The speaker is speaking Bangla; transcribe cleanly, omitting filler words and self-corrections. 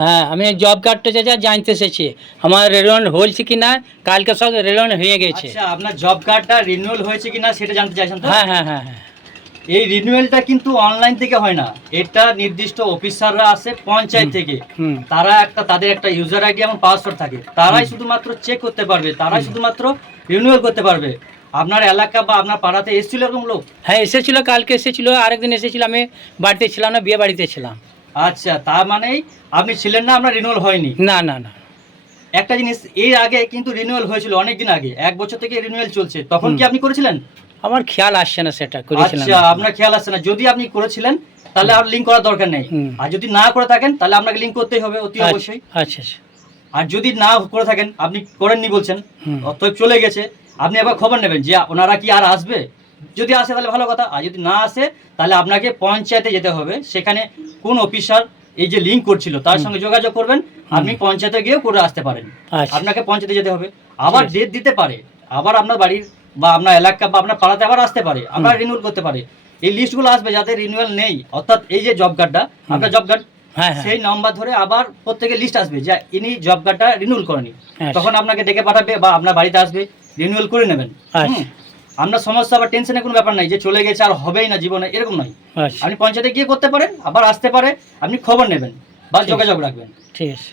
হ্যাঁ, আমি জব কার্ডটা যা জানতে এসেছি আমার রেনুয়াল হয়েছে কি না। কালকে সব রেনুয়াল হয়ে গেছে। আচ্ছা, আপনার জব কার্ডটা রিনিউয়াল হয়েছে কিনা সেটা জানতে চাইছেন তো? হ্যাঁ হ্যাঁ হ্যাঁ হ্যাঁ। এই রিনিউয়ালটা কিন্তু অনলাইন থেকে হয় না, এটা নির্দিষ্ট অফিসাররা আসে পঞ্চায়েত থেকে। হুম তাদের একটা ইউজার আইডি এবং পাসওয়ার্ড থাকে, তারাই শুধুমাত্র চেক করতে পারবে, তারাই শুধুমাত্র রিনিউয়াল করতে পারবে। আপনার এলাকা বা আপনার পাড়াতে এসেছিল এরকম লোক? হ্যাঁ এসেছিল, কালকে এসেছিল, আরেকদিন এসেছিল। আমি বাড়িতে ছিলাম না, বিয়ে বাড়িতে ছিলাম। আচ্ছা, তার মানেই আপনি ছিলেন না, আপনার রিনিউয়াল হয়নি। না না না। একটা জিনিস, এর আগে কিন্তু রিনিউয়াল হয়েছিল অনেক দিন আগে, 1 বছর থেকে রিনিউয়াল চলছে, তখন কি আপনি করেছিলেন? আমার খেয়াল আসছে না সেটা করেছিলাম। আচ্ছা, আপনার খেয়াল আসছে না। যদি আপনি করেছিলেন তাহলে আর লিঙ্ক করার দরকার নেই। আর যদি না করে থাকেন তাহলে আপনাকে লিঙ্ক করতেই হবে অতি অবশ্যই। আচ্ছা আচ্ছা। আর যদি না করে থাকেন, আপনি করেননি বলছেন, অতএব চলে গেছে, আপনি আবার খবর নেবেন যে ওনারা কি আর আসবে। যদি আসে তাহলে ভালো কথা, আর যদি না আসে তাহলে আপনাকে পঞ্চায়েতে যেতে হবে। সেখানে কোন অফিসার এই যে লিঙ্ক করছিল তার সঙ্গে যোগাযোগ করবেন, আপনি পঞ্চায়েতে গিয়েও করে আসতে পারেন। আপনাকে পঞ্চায়েতে যেতে হবে, আবার ডেট দিতে পারে, আবার আপনার বাড়ির বা আপনার এলাকা বা আপনার পাড়াতে আবার আসতে পারে, আবার রিনিউয়াল করতে পারে। এই লিস্টগুলো আসবে যাদের রিনিউয়াল নেই, অর্থাৎ এই যে জব কার্ডটা, আপনার জব কার্ড, সেই নাম্বার ধরে আবার প্রত্যেকের লিস্ট আসবে যে ইনি জব কার্ডটা রিনিউয়াল করেনি। তখন আপনাকে ডেকে পাঠাবে বা আপনার বাড়িতে আসবে, রিনিউয়াল করে নেবেন। আপনার সমস্যা বা টেনশনের কোনো ব্যাপার নাই যে চলে গেছে আর হবেই না জীবনে, এরকম নয়। আপনি পঞ্চায়েতে গিয়ে করতে পারেন, আবার আসতে পারে, আপনি খবর নেবেন বা যোগাযোগ রাখবেন। ঠিক আছে।